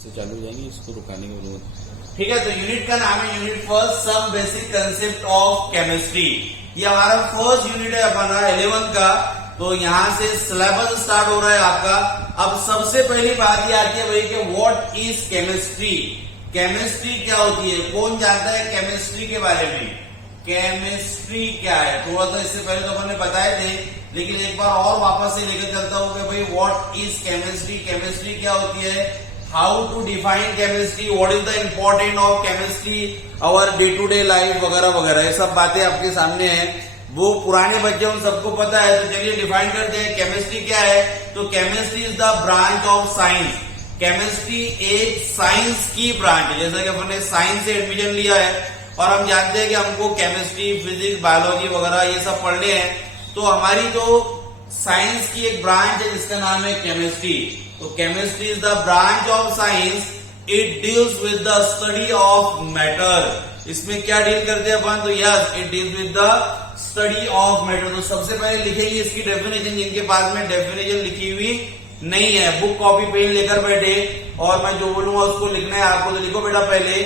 से चालू हो जाएंगे, इसको रुकाने की जरूरत। ठीक है, तो यूनिट का नाम है unit first, some basic concept of chemistry. ये हमारा फर्स्ट यूनिट है अपना 11 का। तो यहाँ से सिलेबस स्टार्ट हो रहा है आपका। अब सबसे पहली बात ये आती है भाई कि व्हाट इज केमिस्ट्री। केमिस्ट्री क्या होती है, कौन जानता है केमिस्ट्री के बारे में। केमिस्ट्री क्या है, थोड़ा सा इससे पहले तो हमने बताए थे, लेकिन एक बार और वापस से लेकर चलता हूं कि भाई व्हाट इज केमिस्ट्री। केमिस्ट्री क्या होती है, how to define chemistry, what is the important of chemistry our day to day life वगैरह वगैरह, ये सब बातें आपके सामने हैं। वो पुराने बच्चे उन सबको पता है, तो चलिए डिफाइन करते हैं केमिस्ट्री क्या है। तो chemistry is the branch of science. Chemistry एक साइंस की ब्रांच है। जैसा कि अपन ने साइंस से एडमिशन लिया है और हम जानते हैं कि हमको केमिस्ट्री, फिजिक्स, बायोलॉजी वगैरह ये सब पढ़ने हैं। तो हमारी जो साइंस की एक ब्रांच है जिसका नाम है केमिस्ट्री। तो chemistry is the branch of science, it deals with the study of matter. इसमें क्या डील करते हैं अपन, तो yes it deals with the study of matter. तो सबसे पहले लिखेंगे इसकी डेफिनेशन, जिनके पास में डेफिनेशन लिखी हुई नहीं है, बुक कॉपी पेन लेकर बैठे और मैं जो बोलूंगा उसको लिखना है आपको। तो लिखो बेटा पहले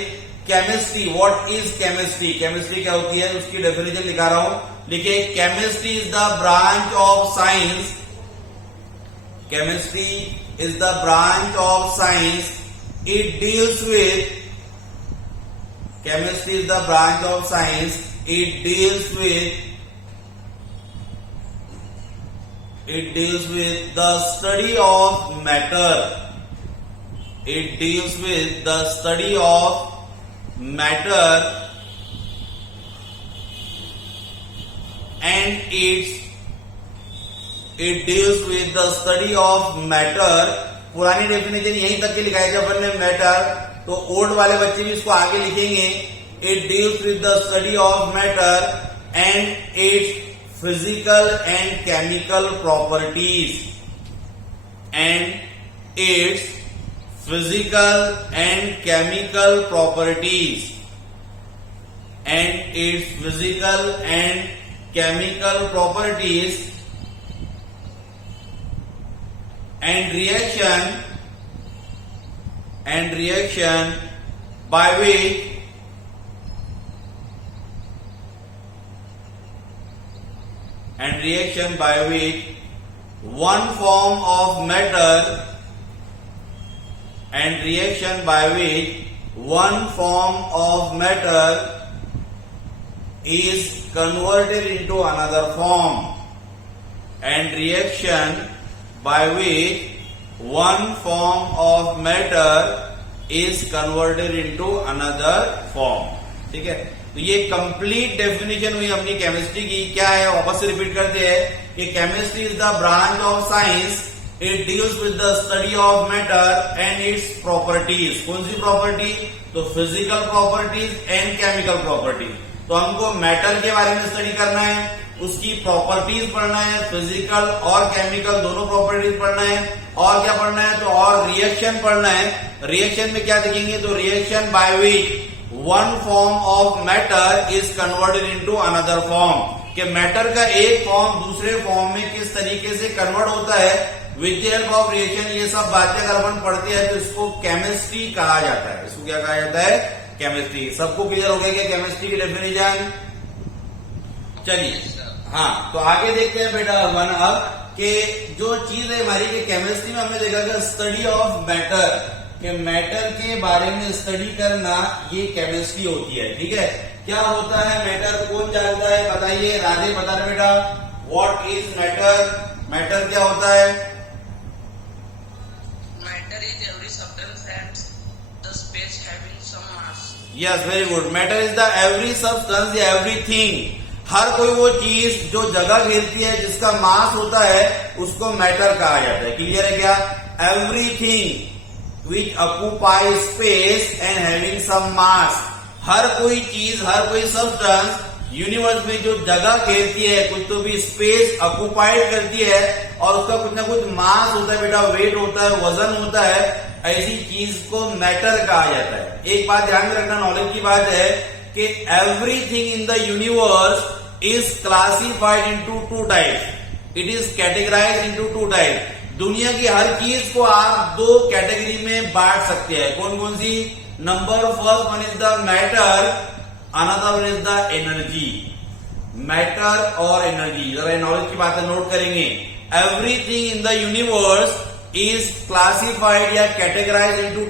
chemistry, what is chemistry. Chemistry क्या होती है उसकी डेफिनेशन लिखा रहा हूं। लिखिए chemistry is the branch of science, chemistry is the branch of science, it deals with, chemistry is the branch of science, it deals with the study of matter, it deals with the study of matter and it deals with the study of matter। पुरानी definition यहीं तक की लिखाई थी अपन ने matter, तो old वाले बच्चे भी इसको आगे लिखेंगे। It deals with the study of matter and its physical and chemical properties, and its physical and chemical properties, and its physical and chemical properties, and reaction by which one form of matter is converted into another form, and reaction by which one form of matter is converted into another form। ठीक है, तो ये complete definition हुई अपनी chemistry की। क्या है, वापस से रिपीट करते हैं कि chemistry is the branch of science, it deals with the study of matter and its properties. कौन सी प्रॉपर्टी, तो physical properties and chemical properties. तो हमको मैटर के बारे में स्टडी करना है, उसकी प्रॉपर्टीज पढ़ना है, फिजिकल और केमिकल दोनों प्रॉपर्टीज पढ़ना है। और क्या पढ़ना है, तो और रिएक्शन पढ़ना है। रिएक्शन में क्या देखेंगे, तो reaction by which one form of matter is converted into another form, कि मैटर का एक फॉर्म दूसरे फॉर्म में किस तरीके से कन्वर्ट होता है with the help of reaction. ये सब बातें अगर अपन पढ़ते हैं तो इसको केमिस्ट्री कहा जाता है। इसको क्या कहा जाता है, केमिस्ट्री। सबको क्लियर हो गया क्या केमिस्ट्री की डेफिनेशन। चलिए हाँ, तो आगे देखते हैं बेटा अपन अब कि जो चीज है हमारी कि केमिस्ट्री में हमने देखा कि स्टडी ऑफ मैटर, कि मैटर के बारे में स्टडी करना, ये केमिस्ट्री होती है। ठीक है, क्या होता है मैटर, कौन जानता है बताइए, राधे बता रहे बेटा व्हाट इज मैटर। मैटर क्या होता है, matter is every substance at the space having some mass. Yes, very good. Matter is the every substance, everything, हर कोई वो चीज जो जगह घेरती है, जिसका मास होता है, उसको मैटर कहा जाता है। क्लियर है क्या, everything which occupy space and having some mass। हर कोई चीज, हर कोई सब्सटेंस यूनिवर्स में जो जगह घेरती है, कुछ तो भी स्पेस ऑक्युपाइड करती है और उसका कुछ ना कुछ मास होता है बेटा, वेट होता है, वजन होता है, ऐसी चीज को मैटर कहा जाता है। एक बात ध्यान में रखना, नॉलेज की बात है कि everything in the universe is classified into two types, it is categorised into two types. दुनिया की हर चीज को आप दो कैटेगरी में बांट सकते हैं। कौन कौन सी? Number first one is the matter, another one is the energy. Matter और एनर्जी, जरा नॉलेज की बातें नोट करेंगे। Everything in the universe is classified या कैटेगराइज इनटू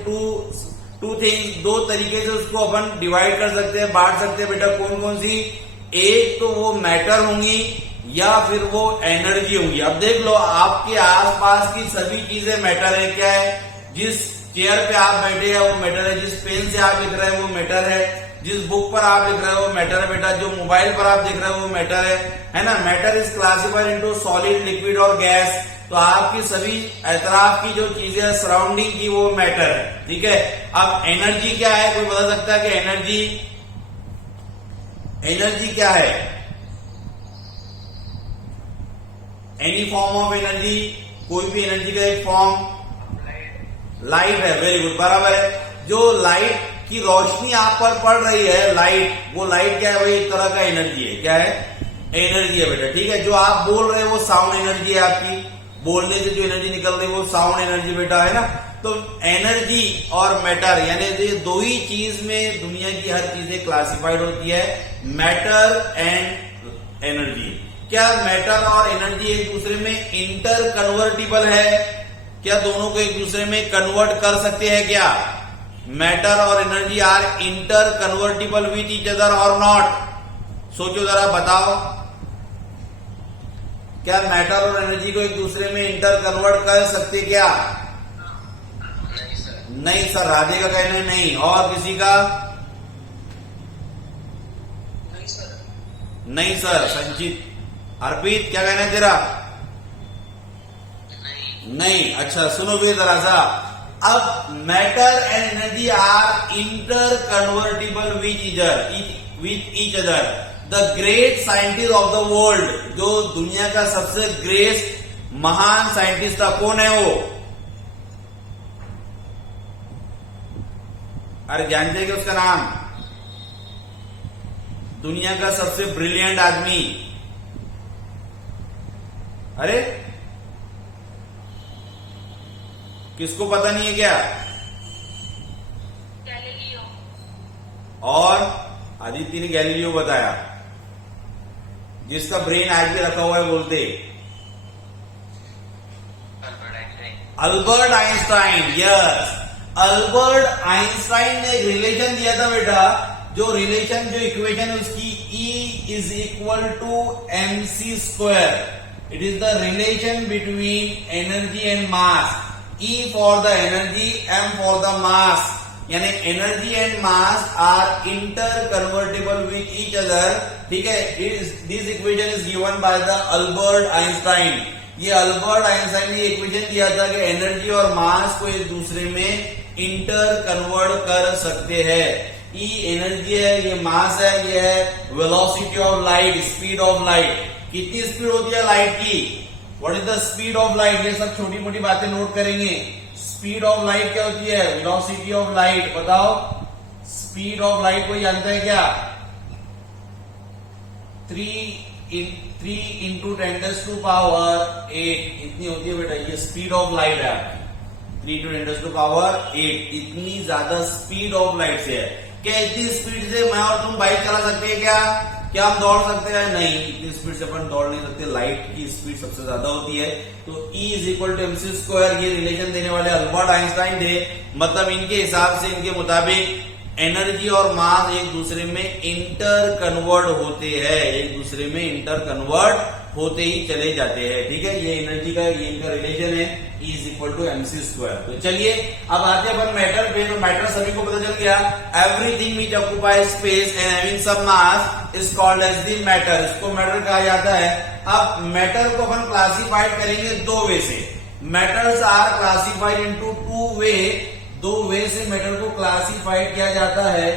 टू थिंग्स। दो तरीके से उसको अपन डिवाइड कर सकते हैं, बांट सकते हैं बेटा। कौन कौन सी? एक तो वो मैटर होंगी या फिर वो एनर्जी होंगी। अब देख लो, आपके आसपास की सभी चीजें मैटर है। क्या है? जिस चेयर पे आप बैठे हैं वो मैटर है, जिस पेन से आप लिख रहे हैं वो मैटर है, जिस बुक पर आप लिख रहे हो वो मैटर है बेटा, जो मोबाइल पर आप देख रहे हो वो मैटर है ना। Matter is classified into solid, liquid और गैस। तो आपकी सभी एतराफ की जो चीजें सराउंडिंग की वो मैटर है, ठीक है। अब एनर्जी क्या है? कोई बता सकता है कि एनर्जी क्या है? एनी फॉर्म ऑफ एनर्जी, कोई भी एनर्जी का एक फॉर्म लाइट है। वेरी गुड, बराबर है। जो लाइट की रोशनी आप पर पड़ रही है, लाइट, वो लाइट क्या है भाई? एक तरह का एनर्जी है। क्या है? एनर्जी है बेटा, ठीक है। जो आप बोल रहे हैं वो साउंड एनर्जी है। आपकी बोलने से जो एनर्जी निकल रही है वो साउंड एनर्जी बेटा, है ना। तो एनर्जी और मैटर यानी ये दो ही चीज में दुनिया की हर चीजें क्लासिफाइड होती है, मैटर एंड एनर्जी। क्या मैटर और एनर्जी एक दूसरे में इंटर कन्वर्टिबल है? क्या दोनों को एक दूसरे में कन्वर्ट कर सकते हैं? क्या मैटर और energy are inter convertible with each other और नॉट? सोचो जरा, बताओ, क्या मैटर और एनर्जी को एक दूसरे में इंटर कन्वर्ट कर सकते? क्या नहीं सर, राधे का कहना है नहीं। और किसी का? नहीं सर। संचित, अर्पित, क्या कहना है तेरा? नहीं। अच्छा सुनो भी जरा सा। अब matter and energy are inter convertible with each other. The great scientist of the world, जो दुनिया का सबसे ग्रेट महान साइंटिस्ट था, कौन है वो? अरे जानते हैं कि उसका नाम? दुनिया का सबसे ब्रिलियंट आदमी। अरे किसको पता नहीं है क्या? गैलीलियो। और आदित्य ने गैलीलियो बताया, जिसका ब्रेन आज भी रखा हुआ है, बोलते Albert Einstein. Yes, Albert Einstein ने एक रिलेशन दिया था बेटा, जो रिलेशन, जो इक्वेशन है उसकी E is equal to mc square. It is the relation between energy and mass. E for the energy, m for the mass, यानी energy and mass are interconvertible with each other, ठीक है। This equation is given by the Albert Einstein. ये Albert Einstein ने equation दिया था कि energy और मास को एक दूसरे में इंटर कन्वर्ट कर सकते हैं। E एनर्जी है, ये मास है, ये है velocity of light, speed of light. कितनी स्पीड होती है लाइट की? What is the speed of light? ये सब छोटी मोटी बातें नोट करेंगे। स्पीड ऑफ लाइट क्या होती है? Velocity of light. बताओ, स्पीड ऑफ लाइट कोई जानता है क्या? 3 इंटू 10⁸ इतनी होती है बेटा, ये स्पीड ऑफ लाइट है आपकी। 3 इंटू 10⁸ इतनी ज्यादा स्पीड ऑफ लाइट से है। क्या इतनी स्पीड से मैं और तुम बाइक चला सकते हैं? क्या हम दौड़ सकते हैं? नहीं, इतनी स्पीड से अपन दौड़ नहीं सकते। लाइट की स्पीड सबसे ज्यादा होती है। तो E is equal to mc square, ये रिलेशन देने वाले अल्बर्ट आइंस्टाइन थे। मतलब इनके हिसाब से, इनके मुताबिक एनर्जी और मास एक दूसरे में इंटर कन्वर्ट होते हैं, एक दूसरे में इंटर कन्वर्ट होते ही चले जाते हैं, ठीक है। ये एनर्जी का, ये इनका रिलेशन है, E is equal to mc square. तो चलिए अब आते हैं अपन मैटर पे। तो मैटर सभी को पता चल गया, everything which occupies space and having some mass is called as the matter. इसको मैटर कहा जाता है। अब मैटर को अपन क्लासिफाइड करेंगे दो वे से। Matters are classified into 2 way. 2 way से मैटर को क्लासिफाइड किया जाता है।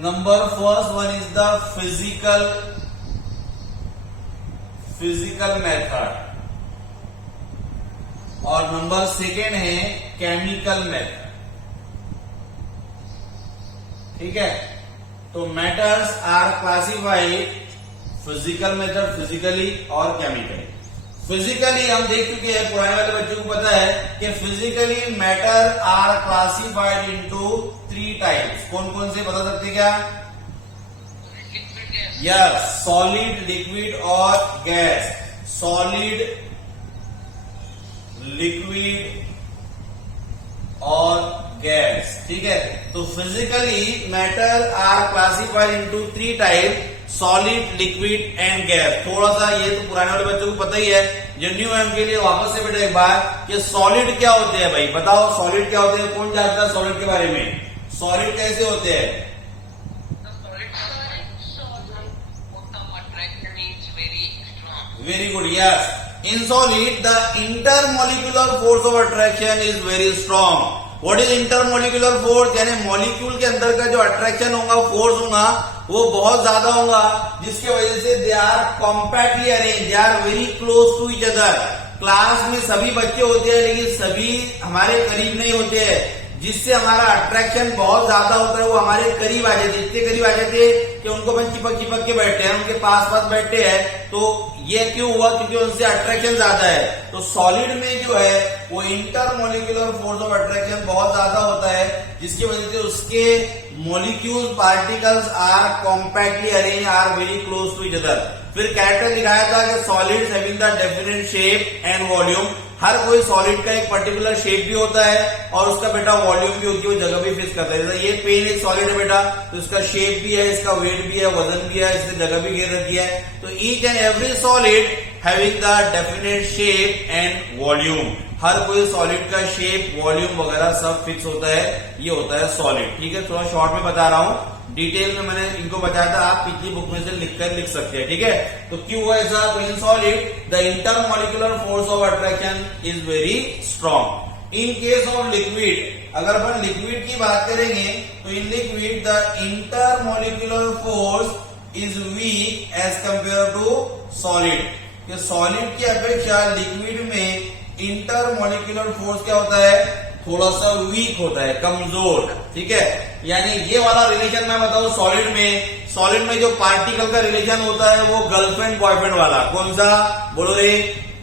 Number first one is the physical method और नंबर सेकेंड है केमिकल मेथड, ठीक है। तो matters are classified physical method, physically और केमिकली। फिजिकली हम देख चुके हैं, पुराने वाले बच्चों को पता है कि physically matter are classified into 3 types. कौन कौन से बता सकते क्या? यस, सॉलिड, लिक्विड और गैस। सॉलिड, लिक्विड और गैस, ठीक है। तो physically matter are classified into 3 type, solid, liquid and gas. थोड़ा सा ये तो पुराने वाले बच्चों को पता ही है, जो न्यू एम के लिए वापस से बेटा एक बार कि सॉलिड क्या होते हैं भाई, बताओ सॉलिड क्या होते हैं? कौन जानता है सॉलिड के बारे में? सॉलिड कैसे होते हैं? Very good, yes. In solid, the intermolecular force of attraction is very strong. What is intermolecular force? यानी मॉलिक्यूल के अंदर का जो अट्रैक्शन होगा, फोर्स होगा, वो बहुत ज्यादा होगा, जिसके वजह से they are compactly arrange, they are very close to each other. Class में सभी बच्चे होते हैं लेकिन सभी हमारे करीब नहीं होते हैं, जिससे हमारा अट्रैक्शन बहुत ज्यादा होता है। वो हमारे करीब आ जाते, इतने करीब आ जाते कि उनको अपन चिपक चिपक के बैठते हैं, उनके पास पास बैठते हैं। तो ये क्यों हुआ? क्योंकि उनसे अट्रैक्शन ज्यादा है। तो सॉलिड में जो है वो इंटरमोलिकुलर फोर्स ऑफ अट्रैक्शन बहुत ज्यादा होता है, जिसकी वजह से उसके molecule particles are compactly arrange, are very close to each other. फिर कैरेक्टर दिखाया था कि solids having the definite shape and volume. हर कोई सॉलिड का एक पर्टिकुलर शेप भी होता है और उसका बेटा वॉल्यूम भी होती है, वो जगह भी फिक्स करता है। जैसे ये पेन एक सॉलिड है बेटा, तो इसका शेप भी है, इसका वेट भी है, वजन भी है, इससे जगह भी घेर रखी है। तो each and every solid having the definite shape and volume. हर कोई सॉलिड का शेप, वॉल्यूम वगैरह सब फिक्स होता है, ये होता है सॉलिड, ठीक है। थोड़ा शॉर्ट में बता रहा हूं, डिटेल में मैंने इनको बताया था, आप पिछली बुक में से लिख सकते हैं, ठीक है। तो क्यों हुआ ऐसा? तो in solid the intermolecular force of attraction is very strong. In case of liquid, अगर अपन लिक्विड की बात करेंगे तो in liquid the intermolecular force is weak as compare to solid. Solid की अपेक्षा लिक्विड में इंटरमॉलिक्यूलर फोर्स क्या होता है? थोड़ा सा वीक होता है, कमजोर, ठीक है। यानी ये वाला रिलेशन मैं बताऊं सॉलिड में जो पार्टिकल का रिलेशन होता है वो गर्लफ्रेंड बॉयफ्रेंड वाला। कौन सा? बोलो रे,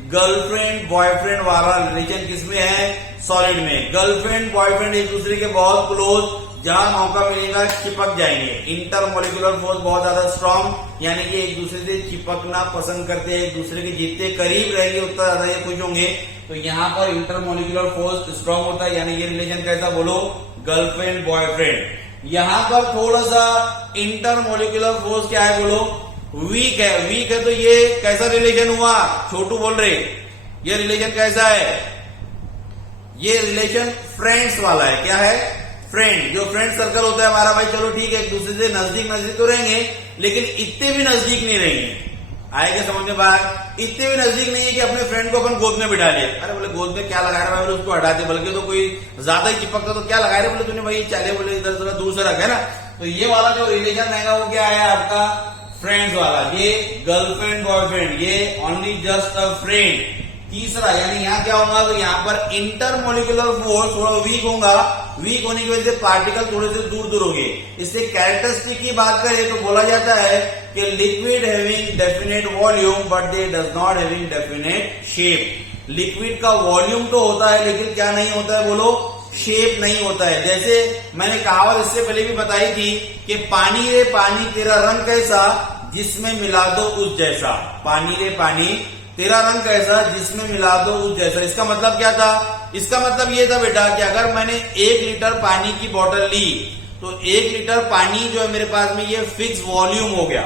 गर्लफ्रेंड बॉयफ्रेंड वाला रिलेशन किसमें है? सॉलिड में। गर्लफ्रेंड बॉयफ्रेंड एक दूसरे के बहुत क्लोज, जहां मौका मिलेगा चिपक जाएंगे। इंटरमॉलिक्यूलर फोर्स बहुत ज्यादा स्ट्रांग, यानी कि एक दूसरे से चिपकना पसंद करते हैं, एक दूसरे के जितने करीब रहेंगे उतना ज्यादा ये खुश होंगे। तो यहाँ पर इंटरमॉलिक्यूलर फोर्स स्ट्रांग होता है, यानी ये रिलेशन कैसा? बोलो, गर्लफ्रेंड बॉयफ्रेंड। यहाँ पर थोड़ा सा इंटरमॉलिक्यूलर फोर्स क्या है? बोलो, वीक है। वीक है तो ये कैसा रिलेशन हुआ? छोटू बोल रहे, ये रिलेशन कैसा है? ये रिलेशन फ्रेंड्स वाला है। क्या है? फ्रेंड। जो फ्रेंड सर्कल होता है हमारा, भाई चलो ठीक है, एक दूसरे से नजदीक तो रहेंगे, लेकिन इतने भी नजदीक नहीं रहेंगे। आएगा समझ में बात? इतने भी नजदीक नहीं है कि अपने फ्रेंड को अपन गोद में बिठा लिया। अरे बोले गोद में क्या लगा रहा है, बोले उसको हटा दे, बल्कि तो कोई ज्यादा ही चिपकता तो क्या लगा रहे, बोले तूने भाई चले, बोले इधर थोड़ा दूर से रखा है ना। तो ये वाला जो रिलेशन रहेगा वो क्या है आपका? फ्रेंड्स वाला। ये गर्लफ्रेंड बॉयफ्रेंड, ये ओनली जस्ट अ फ्रेंड। तीसरा, यानी यहाँ क्या होगा? तो यहाँ पर इंटरमॉलिक्यूलर फोर्स थोड़ा वीक होगा। वीक होने की वजह से पार्टिकल थोड़े से दूर दूर होंगे। इससे कैरेक्टरिस्टिक की बात करें तो बोला जाता है कि liquid having definite volume but they does not having definite shape. Liquid का वॉल्यूम तो होता है लेकिन क्या नहीं होता है? बोलो, शेप नहीं होता है। जैसे मैंने कहावत इससे पहले भी बताई थी कि पानी रे पानी तेरा रंग कैसा, जिसमें मिला दो उस जैसा। पानी रे पानी तेरा रंग कैसा, जिसमें मिला दो उस जैसा। इसका मतलब क्या था? इसका मतलब ये था बेटा कि अगर मैंने 1 लीटर पानी की बोतल ली तो 1 लीटर पानी जो है मेरे पास में, ये फिक्स वॉल्यूम हो गया।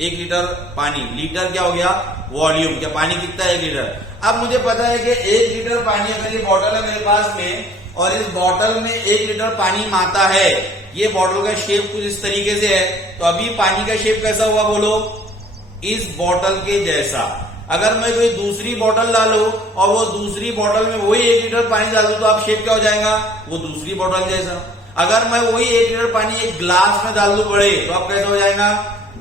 1 लीटर पानी, लीटर क्या हो गया? वॉल्यूम। क्या पानी कितना है? 1 लीटर। अब मुझे पता है कि 1 लीटर पानी अगर ये बॉटल है मेरे पास में, और इस बॉटल में 1 लीटर पानी माता है, ये बॉटल का शेप कुछ इस तरीके से है, तो अभी पानी का शेप कैसा हुआ? बोलो, इस बॉटल के जैसा। अगर मैं कोई दूसरी बॉटल डालू और वो दूसरी बॉटल में वही 1 लीटर पानी डाल दूं तो आप शेप क्या हो जाएगा? वो दूसरी बॉटल जैसा। अगर मैं वही 1 लीटर पानी एक ग्लास में डाल दूं बड़े, तो आप कैसा हो जाएगा?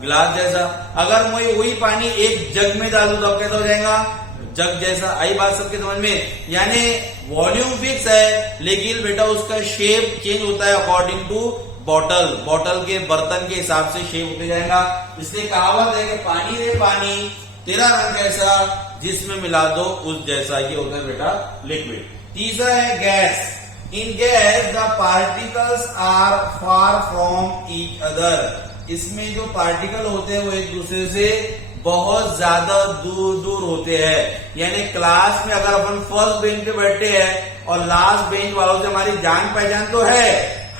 ग्लास जैसा। अगर मैं वही पानी एक जग में डाल दूं तो आप कैसा हो जाएगा? जग जैसा। आई बात सबके समझ में? यानी वॉल्यूम फिक्स है लेकिन बेटा उसका शेप चेंज होता है अकॉर्डिंग टू बॉटल। बॉटल के बर्तन के हिसाब से शेप होते जाएगा। इसलिए कहावत है कि पानी रे पानी तेरा रंग कैसा, जिसमें मिला दो उस जैसा, ये होता है बेटा लिक्विड। तीसरा है gas. In gas the particles are far from each other. इसमें जो पार्टिकल होते हैं वो एक दूसरे से बहुत ज्यादा दूर दूर होते हैं। यानी क्लास में अगर अपन फर्स्ट बेंच पे बैठे हैं और लास्ट बेंच वालों से हमारी जान पहचान तो है,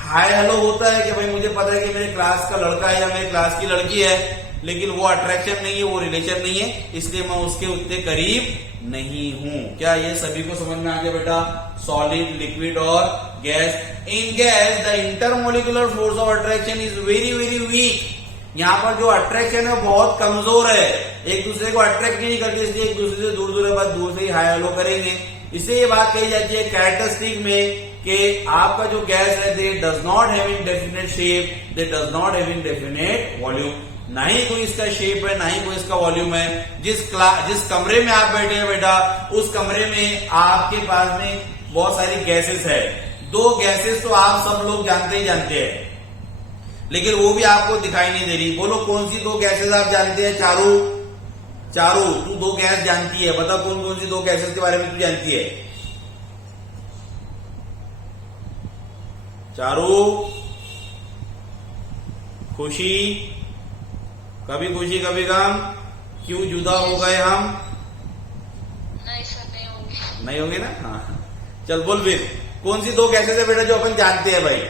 हाय हेलो होता है कि भाई मुझे पता है कि मेरे क्लास का लड़का है या मेरे क्लास की लड़की है, लेकिन वो अट्रैक्शन नहीं है, वो रिलेशन नहीं है, इसलिए मैं उसके उतने करीब नहीं हूं। क्या ये सभी को समझ में आ गया बेटा? सॉलिड, लिक्विड और gas. In gas the intermolecular force of attraction is very very weak. यहाँ पर जो अट्रैक्शन है बहुत कमजोर है, एक दूसरे को अट्रैक्ट नहीं करते, इसलिए एक दूसरे से दूर दूर है, बस दूर से ही हाय हेलो करेंगे। इससे ये बात कही जाती है कैरेक्टरिस्टिक में कि आपका जो गैस है दे does not having definite shape, they does not having definite volume. ना ही कोई इसका शेप है, ना ही कोई इसका वॉल्यूम है। जिस कमरे में आप बैठे हैं बेटा, उस कमरे में आपके पास में बहुत सारी गैसेस है। दो गैसेस तो आप सब लोग जानते ही जानते हैं, लेकिन वो भी आपको दिखाई नहीं दे रही। बोलो कौन सी दो गैसेस आप जानते हैं? चारू, चारू तू दो गैस जानती है, बता कौन कौन सी दो गैसेस के बारे में तू जानती है? चारू, खुशी, कभी खुशी कभी गम, क्यों जुदा हो गए हम? नहीं सर, नहीं होगी। नहीं होंगे ना? हाँ चल बोल फिर, कौन सी दो गैसेस है बेटा जो अपन जानते हैं भाई,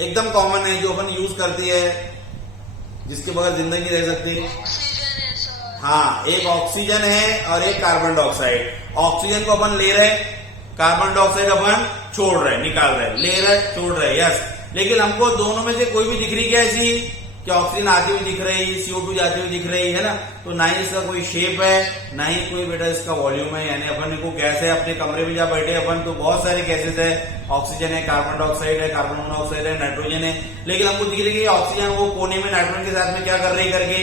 एकदम कॉमन है, जो अपन यूज करती है, जिसके बगैर जिंदगी नहीं रह सकती? ऑक्सीजन है सर। हाँ, एक ऑक्सीजन है और एक कार्बन डाइऑक्साइड। ऑक्सीजन को अपन ले रहे, कार्बन डाइऑक्साइड अपन छोड़ रहे, निकाल रहे, ले रहे छोड़ रहे, यस। लेकिन हमको दोनों में से कोई भी दिख रही क्या ऐसी कि ऑक्सीजन आती हुई दिख रही, CO2 जाती हुई दिख रही है ना? तो ना ही इसका कोई शेप है, ना ही कोई बेटा इसका वॉल्यूम है। यानी अपन को गैस है, अपने कमरे में जा बैठे अपन तो बहुत सारे गैसेस है, ऑक्सीजन है, कार्बन डाइऑक्साइड है, कार्बन मोनोऑक्साइड है, नाइट्रोजन है, लेकिन हमको दिख रही है ऑक्सीजन वो कोने में नाइट्रोजन के साथ में क्या कर रही करके?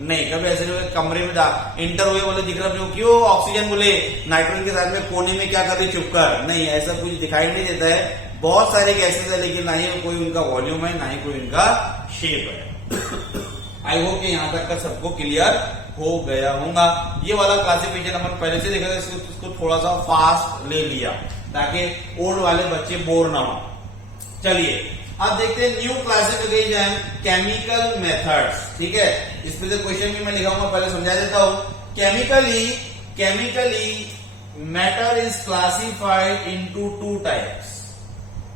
नहीं, कभी ऐसे नहीं कमरे में इंटर हुए बोले दिख रहा, क्यों ऑक्सीजन बोले नाइट्रोजन के साथ में कोने में क्या कर रही चुपकर? नहीं, ऐसा कुछ दिखाई नहीं देता है। बहुत सारे गैसेस है, लेकिन ना ही कोई उनका वॉल्यूम है, ना ही कोई उनका शेप है। आई होप कि यहां तक का सबको क्लियर हो गया होगा। ये वाला क्लासिफिकेशन अपन पहले से देखा था, इसको थोड़ा सा फास्ट ले लिया ताकि ओल्ड वाले बच्चे बोर ना हो। चलिए अब देखते हैं न्यू क्लासिफिकेशन, केमिकल मेथड्स। ठीक है, इसमें से क्वेश्चन भी मैं लिखाऊंगा, पहले समझा देता हूं। Chemically matter is classified into two types.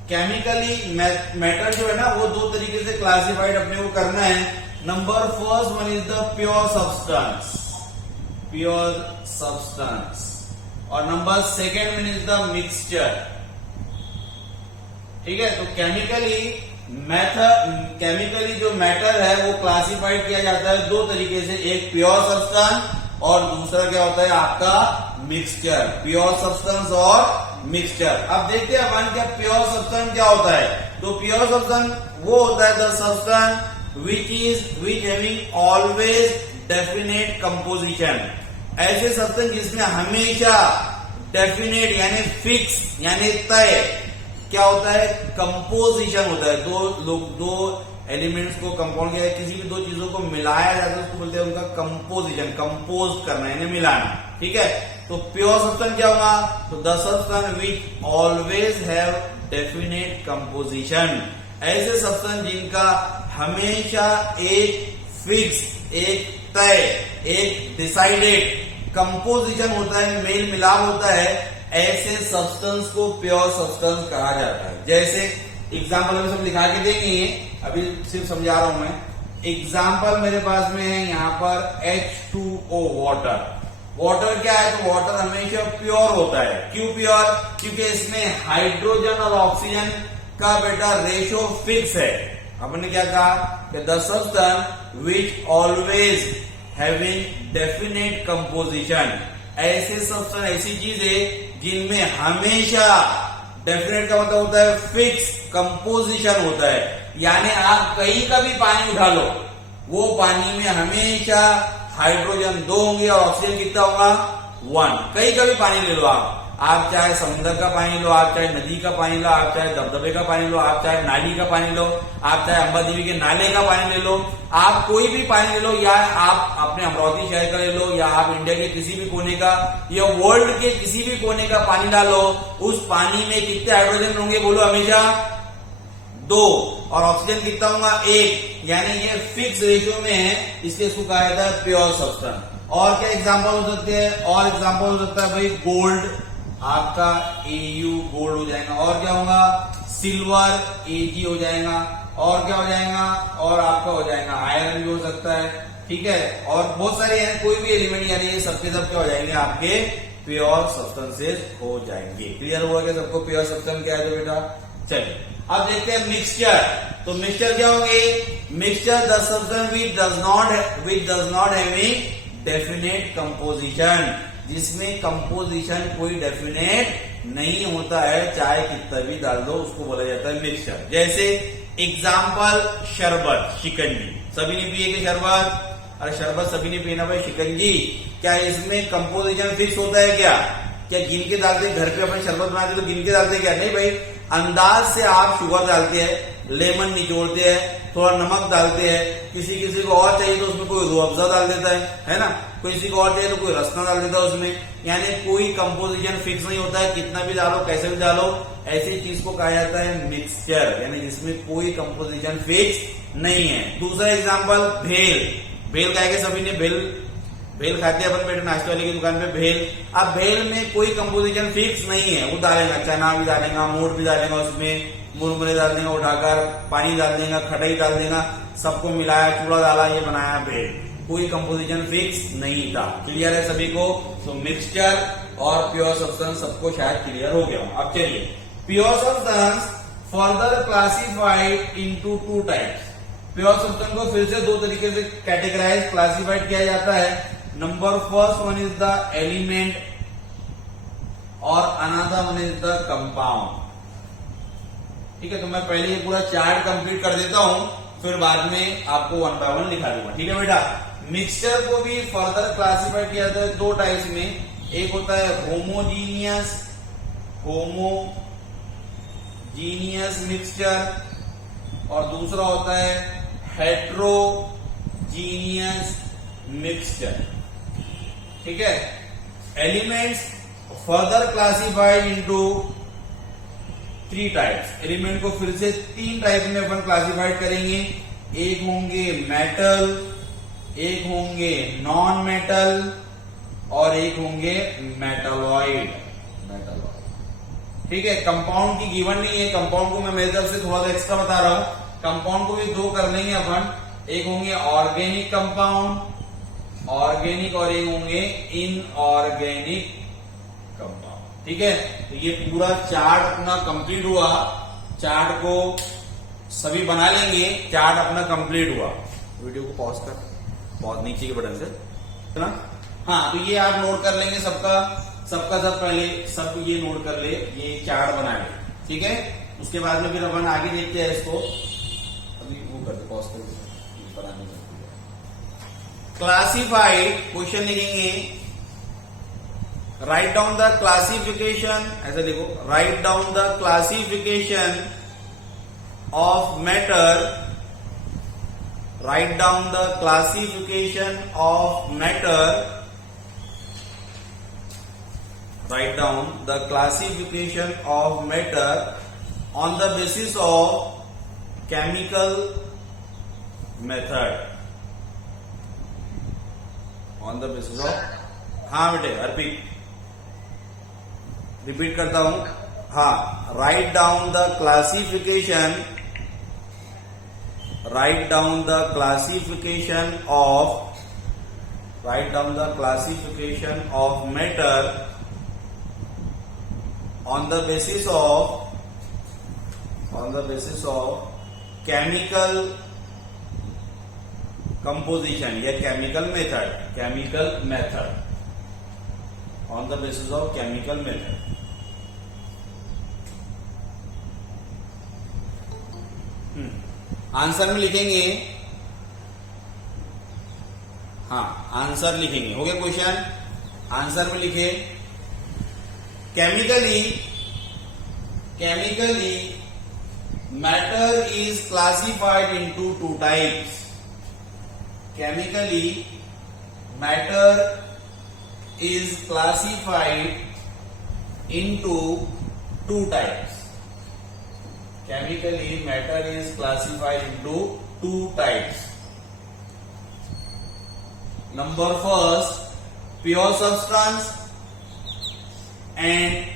Chemically matter जो है ना वो दो तरीके से क्लासिफाइड अपने को करना है। Number first one is the pure substance, और number second one is the mixture. ठीक है, तो केमिकली जो मैटर है वो क्लासिफाइड किया जाता है दो तरीके से, एक प्योर सब्सटेंस और दूसरा क्या होता है आपका मिक्सचर। प्योर सब्सटेंस और मिक्सचर। अब देखते हैं अपन क्या प्योर सब्सटेंस क्या होता है। तो प्योर सब्सटेंस वो होता है the substance which having always definite composition। ऐसे सब्सटेंस जिसमें हमेशा डेफिनेट यानी फिक्स यानी तय क्या होता है, कंपोजिशन होता है। दो एलिमेंट्स को कंपाउंड किया, किसी भी दो चीजों को मिलाया जाता है उसको बोलते हैं उनका कंपोजिशन, कंपोज करना यानी मिलाना। ठीक है, तो प्योर सब्सटेंस क्या होगा? तो the substance which always have definite composition. ऐसे सब्सटेंस जिनका हमेशा एक फिक्स, एक तय, एक डिसाइडेड कंपोजिशन होता है, मेल मिलाप होता है, ऐसे सब्सटेंस को प्योर सब्सटेंस कहा जाता है। जैसे एग्जाम्पल हम सब लिखा के देंगे, अभी सिर्फ समझा रहा हूं मैं। एग्जाम्पल मेरे पास में है यहाँ पर H2O वाटर। वाटर क्या है? तो वाटर हमेशा प्योर होता है। क्यों प्योर? क्योंकि इसमें हाइड्रोजन और ऑक्सीजन का बेटा रेशो फिक्स है। आपने क्या कहा कि the substance which always having definite composition. ऐसे सब्सटेंस ऐसी चीजें जिनमें हमेशा डेफिनेट का मतलब होता है फिक्स कंपोजिशन होता है। यानी आप कहीं का भी पानी उठा लो, वो पानी में हमेशा हाइड्रोजन 2 होंगे और ऑक्सीजन कितना होगा? 1। कहीं का भी पानी ले लो आप, आप चाहे समुद्र का पानी लो, आप चाहे नदी का पानी लो, आप चाहे दबदबे का पानी लो, आप चाहे नाली का पानी लो, आप चाहे अंबा देवी के नाले का पानी ले लो, आप कोई भी पानी ले लो, या आप अपने अमरावती शहर का ले लो, या आप इंडिया के किसी भी कोने का या वर्ल्ड के किसी भी कोने का पानी डालो, उस पानी में कितने हाइड्रोजन होंगे बोलो हमेशा? 2। और ऑक्सीजन कितना होगा? 1। यानी ये फिक्स रेशियो में है, इसलिए इसको कहा जाता है प्योर सब्सटेंस। और क्या एग्जांपल हो सकते हैं? और एग्जांपल हो सकता है भाई गोल्ड, आपका Au गोल्ड हो जाएगा। और क्या होगा? सिल्वर Ag हो जाएगा। और क्या हो जाएगा? और आपका हो जाएगा आयरन भी हो सकता है, ठीक है। और बहुत सारे हैं, कोई भी एलिमेंट, यानी ये सबके सब क्या हो जाएंगे? आपके प्योर सब्सटेंसेस हो जाएंगे। क्लियर हुआ क्या सबको प्योर सब्सटेंस क्या है? तो बेटा चलिए अब देखते हैं मिक्सचर। तो मिक्सचर क्या होंगे? Mixture the substance which does not having definite composition, जिसमें कंपोजिशन कोई डेफिनेट नहीं होता है, चाहे कितना भी डाल दो उसको बोला जाता है मिक्सचर। जैसे एग्जाम्पल शरबत, शिकंजी। सभी ने पिए के शरबत? अरे शरबत सभी ने पीना भाई, शिकंजी क्या इसमें कंपोजिशन फिक्स होता है क्या? क्या गिन के डालते? घर पे अपन शरबत बनाते तो गिन के डालते क्या? नहीं भाई, अंदाज से आप शुगर डालते हैं, लेमन निचोड़ते हैं, थोड़ा नमक डालते हैं, किसी को और चाहिए तो उसमें कोई रूह अफ़ज़ा डाल देता है ना, किसी को और चाहिए तो कोई रसना डाल देता है उसमें। यानी कोई कंपोजिशन फिक्स नहीं होता है, कितना भी डालो कैसे भी डालो, ऐसी चीज को कहा जाता है मिक्सचर, यानी जिसमें कोई कंपोजिशन फिक्स नहीं है। दूसरा एग्जाम्पल भेल। भेल खाएंगे सभी ने, भेल खाते हैं अपन बेटे नाश्ते वाले की दुकान पे भेल। अब भेल में कोई कंपोजिशन फिक्स नहीं है, वो डालेगा चना भी डालेगा, मोट भी डालेगा, उसमें मुरमुरे डाल देगा, उठाकर पानी डाल देगा, खटाई डाल देगा, सबको मिलाया, चूड़ा डाला, ये बनाया भेल। कोई कंपोजिशन फिक्स नहीं था। क्लियर है सभी को? तो मिक्सचर और प्योर सब्सटेंस सबको शायद क्लियर हो गया। अब चलिए, pure substance further classified into 2 types. Pure substance को फिर से 2 तरीके से कैटेगराइज क्लासिफाइड किया जाता है। Number first one is the element और another one is the compound. ठीक है, तो मैं पहले ये पूरा चार्ट कंप्लीट कर देता हूं, फिर बाद में आपको 1 बाय 1 लिखा दूंगा। ठीक है बेटा, मिक्सचर को भी फर्दर क्लासिफाइड किया जाता है 2 टाइप्स में। एक होता है होमोजीनियस मिक्सचर, और दूसरा होता है हेट्रोजीनियस मिक्सचर। ठीक है, elements further classified into 3 types. Element को फिर से 3 टाइप में अपन क्लासिफाइड करेंगे। एक होंगे मेटल, एक होंगे नॉन मेटल, और एक होंगे मेटालॉइड। ठीक है, कंपाउंड की गिवन नहीं है, कंपाउंड को मैं मेरी तरफ से थोड़ा सा एक्स्ट्रा बता रहा हूं। कंपाउंड को भी 2 कर लेंगे अपन, एक होंगे ऑर्गेनिक कंपाउंड, ऑर्गेनिक, और एक होंगे इनऑर्गेनिक कंपाउंड। ठीक है, तो ये पूरा चार्ट अपना कंप्लीट हुआ। चार्ट को सभी बना लेंगे, चार्ट अपना कंप्लीट हुआ। वीडियो को पॉज कर, पॉज नीचे के बटन से ना। हाँ, तो ये आप नोट कर लेंगे, सबका सब पहले सब ये नोट कर ले, ये चार्ट बना ले। ठीक है, उसके बाद में फिर अपन आगे देखते हैं इसको। अभी वो कर दे, पॉज कर बनाने क्लासिफाइड क्वेश्चन लिखेंगे। राइट डाउन द क्लासिफिकेशन, ऐसा देखो, write down the classification of matter, write down the classification of matter, write down the classification of matter on the basis of chemical method, on the basis of, हाँ बेटे repeat करता हूं। हाँ, write down the classification, write down the classification of, write down the classification of matter on the basis of chemical composition या chemical method, on the basis of chemical method। Answer में लिखेंगे, हाँ answer लिखेंगे। हो गया question, answer में लिखे chemically matter is classified into two types. Chemically matter is classified into two types. Chemically matter is classified into two types. Number first, pure substance, and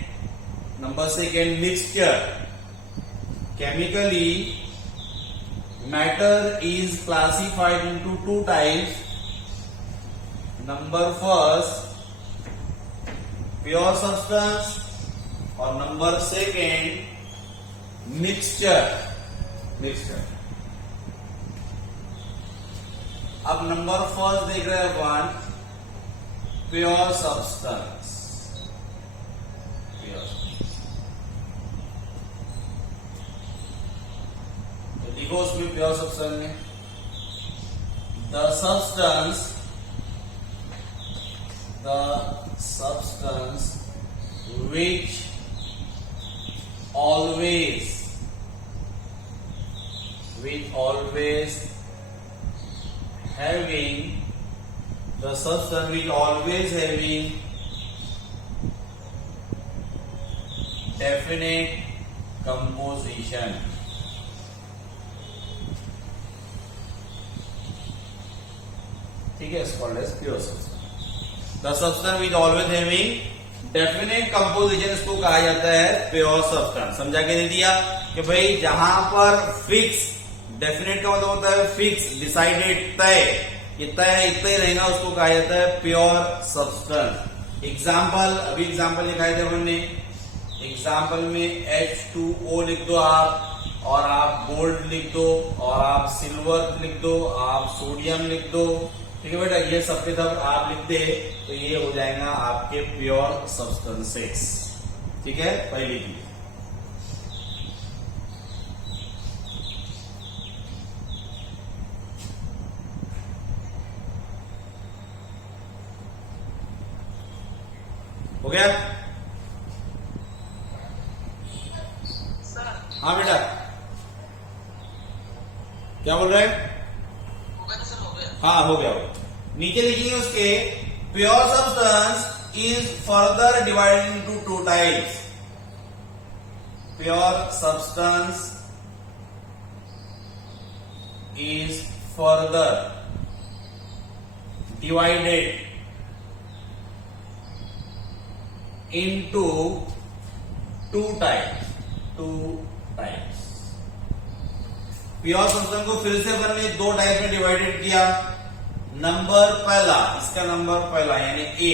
number second, mixture. Chemically matter is classified into two types. Number first, pure substance, और number second, mixture. अब number first देख रहे हैं अपन, pure substance. तो देखो उसमें pure substance में the substance which always having definite composition. ठीक है, it's called as pure substance. The substance which always having definite composition, इसको कहा जाता है pure substance. समझा के दे दिया कि भाई जहां पर फिक्स, डेफिनेट का मतलब होता है फिक्स, डिसाइडेड, तय, ये तय इतना ही रहेगा, उसको कहा जाता है प्योर सब्सटेंस. एग्जाम्पल, अभी एग्जाम्पल दिखाए थे हमने. एग्जाम्पल में H2O लिख दो आप, और आप गोल्ड लिख दो, और आप सिल्वर लिख दो, आप सोडियम लिख दो. ठीक है बेटा, ये सब के सब आप लिख दे तो ये हो जाएगा आपके प्योर सब्सटेंसेस. ठीक है, पहली चीज. हो गया? सर हाँ बेटा, क्या बोल रहे हैं? हो गया सर, हो गया. हाँ, हो गया. नीचे लिखिए उसके, pure substance is further divided into two types. Pure substance is further divided into two types. Pure substance को फिर से अपन ने दो टाइप में डिवाइडेड किया. नंबर पहला, इसका नंबर पहला यानी ए,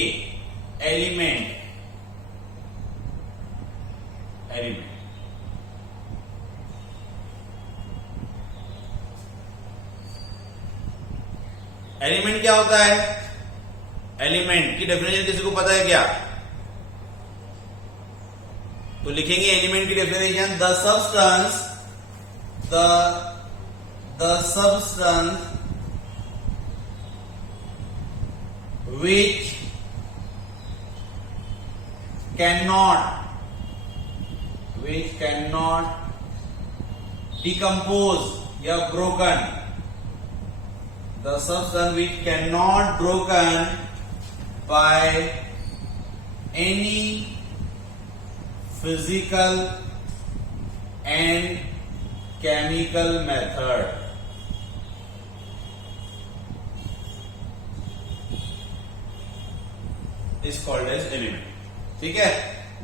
एलिमेंट. एलिमेंट क्या होता है? एलिमेंट की डेफिनेशन किसी को पता है क्या? तो लिखेंगे एलिमेंट की definition, the substance which cannot decompose या broken. The substance which cannot broken by any physical and chemical method. Is called as element. ठीक है,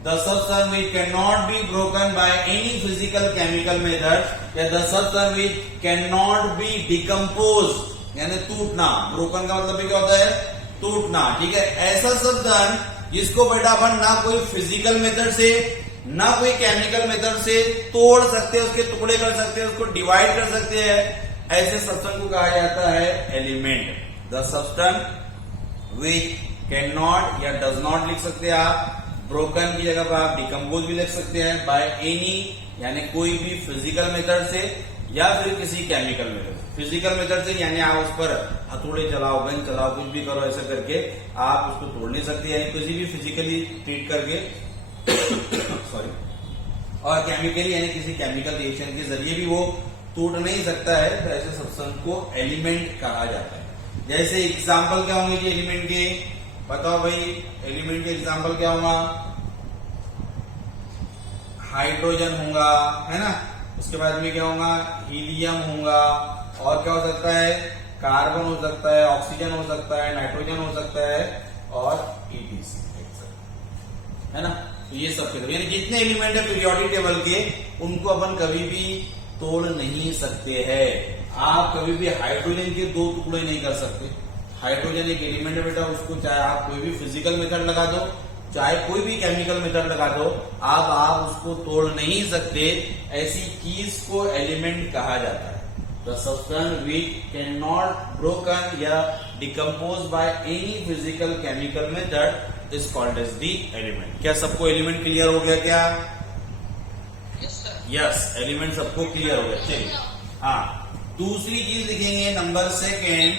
the substance which cannot be broken by any physical chemical method, या the substance which cannot be decomposed यानी टूटना. broken का मतलब क्या होता है? टूटना. ठीक है, ऐसा substance जिसको बेटा अपन ना कोई फिजिकल मेथड से ना कोई केमिकल मेथड से तोड़ सकते हैं, उसके टुकड़े कर सकते हैं, उसको डिवाइड कर सकते हैं, ऐसे सब्सटेंस को कहा जाता है element. The substance which can not या डज नॉट लिख सकते हैं आप, ब्रोकन की जगह पर आप डिकम्पोज भी लिख सकते हैं, बाय एनी यानी कोई भी फिजिकल मेथड से या फिर किसी केमिकल मेथड. फिजिकल मेथड से यानी आप उस पर हथौड़े चलाओ, गन चलाओ, कुछ भी करो, ऐसा करके आप उसको तोड़ नहीं सकते, यानी किसी भी फिजिकली ट्रीट करके सॉरी, और केमिकली यानी किसी केमिकल रिएक्शन के जरिए भी वो टूट नहीं सकता है, तो ऐसे सब्सटेंस को एलिमेंट कहा जाता है। जैसे एग्जाम्पल क्या होंगे जी एलिमेंट के, बताओ भाई, एलिमेंट के एग्जाम्पल क्या होगा? हाइड्रोजन होगा, है ना, उसके बाद में क्या होगा? हीलियम होगा, और क्या हो सकता है? कार्बन हो सकता है, ऑक्सीजन हो सकता है, नाइट्रोजन हो सकता है, और ETC, है ना। तो ये सब के यानी जितने एलिमेंट है पीरियोडिक टेबल के, उनको अपन कभी भी तोड़ नहीं सकते हैं। आप कभी भी हाइड्रोजन के दो टुकड़े नहीं कर सकते। हाइड्रोजन एक एलिमेंट है बेटा, उसको चाहे आप कोई भी फिजिकल मेथड लगा दो, चाहे कोई भी केमिकल मेथड लगा दो, आप उसको तोड़ नहीं सकते। ऐसी चीज को एलिमेंट कहा जाता है। The substance which can not broken या decompose by any physical chemical method is called as the element. क्या सबको एलिमेंट क्लियर हो गया क्या? यस, एलिमेंट सबको क्लियर हो गया। चलिए, हाँ, दूसरी चीज लिखेंगे नंबर सेकेंड।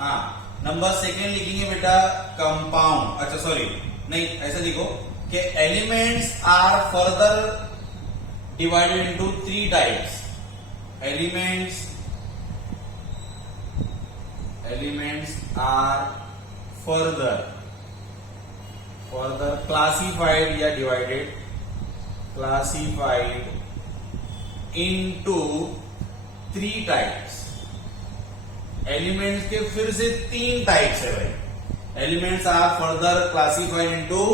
हाँ, नंबर सेकेंड लिखेंगे बेटा कंपाउंड। अच्छा सॉरी, नहीं, ऐसे लिखो कि elements are further divided into 3 types. Elements are further classified या classified into 3 टाइप्स। एलिमेंट्स के फिर से 3 टाइप्स है भाई। Elements are further classified into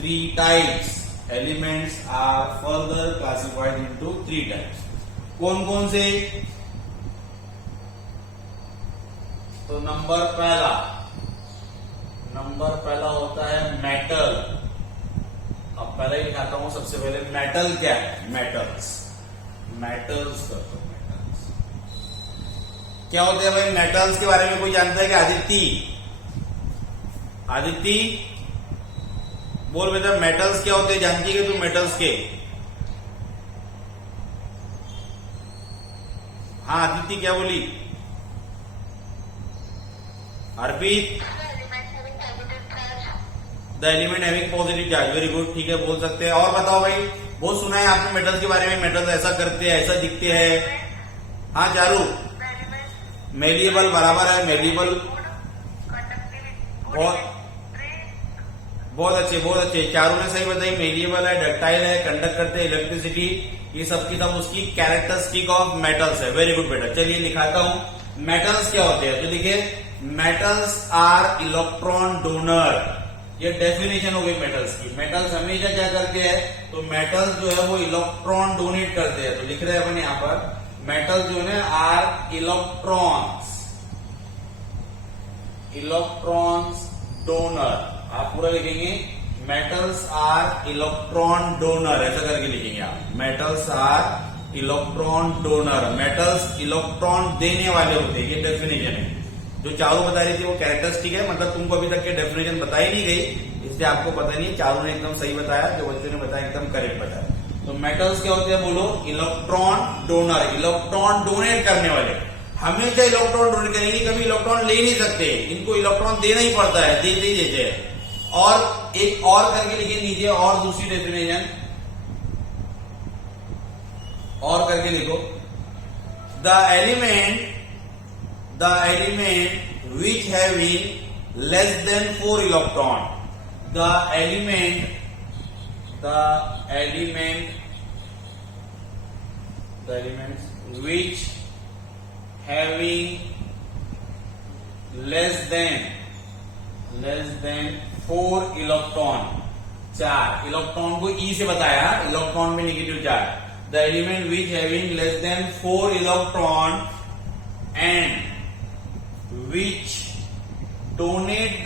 3 types. Elements are further classified into 3 types. कौन कौन से? तो नंबर पहला होता है मेटल। अब पहले ही दिखाता हूं। सबसे पहले मेटल क्या है? मेटल्स क्या होते हैं भाई? मेटल्स के बारे में कोई जानता है क्या? आदित्य बोल बेटा, मेटल्स क्या होते हैं? जानती है तू मेटल्स के? हाँ आदित्य क्या बोली? Arpit, the element having positive charge. Very good, ठीक है, बोल सकते हैं। और बताओ भाई, बहुत सुना है आपने मेटल्स के बारे में, मेटल्स ऐसा करते हैं, ऐसा दिखते हैं। हाँ चारू, मेलिएबल बराबर है, मेलिएबल। बहुत अच्छे। चारू ने सही बताई, मेलिएबल है, डक्टाइल है, कंडक्ट करते हैं इलेक्ट्रिसिटी। ये सब की सब उसकी कैरेक्टरिस्टिक ऑफ मेटल्स है। वेरी गुड बेटा। चलिए लिखाता हूं मेटल्स क्या होते हैं। तो देखिए, मेटल्स आर इलेक्ट्रॉन डोनर। ये डेफिनेशन हो गई मेटल्स की। मेटल्स हमेशा क्या करते हैं? तो मेटल्स जो है वो इलेक्ट्रॉन डोनेट करते हैं। तो लिख रहे हैं अपन यहां पर, मेटल जो है आर इलेक्ट्रॉन्स डोनर। आप पूरा लिखेंगे, मेटल्स आर इलेक्ट्रॉन डोनर, ऐसा करके लिखेंगे आप। Metals are electron donor. Metals electron देने वाले होते हैं, ये डेफिनेशन है। जो चारू बता रही थी वो कैरेक्टरिस्टिक है, मतलब तुमको अभी तक के डेफिनेशन बताई नहीं गई, इसलिए आपको पता नहीं। चारू ने एकदम सही बताया, जो बच्चों ने बताया एकदम करेक्ट बताया। तो मेटल्स क्या होते हैं बोलो? इलेक्ट्रॉन डोनर, इलेक्ट्रॉन डोनेट करने वाले। हमेशा इलेक्ट्रॉन डोनेट करेंगे, कभी इलेक्ट्रॉन ले नहीं सकते, इनको इलेक्ट्रॉन देना ही पड़ता है, देते ही देते हैं। और एक और करके लिखिए नीचे, और दूसरी डेफिनेशन और करके लिखो, the element which having less than 4 electron, the element which having less than 4 electron, 4 electron को E से बताया, इलेक्ट्रॉन में negative charge. The element which having less than 4 electron and which donate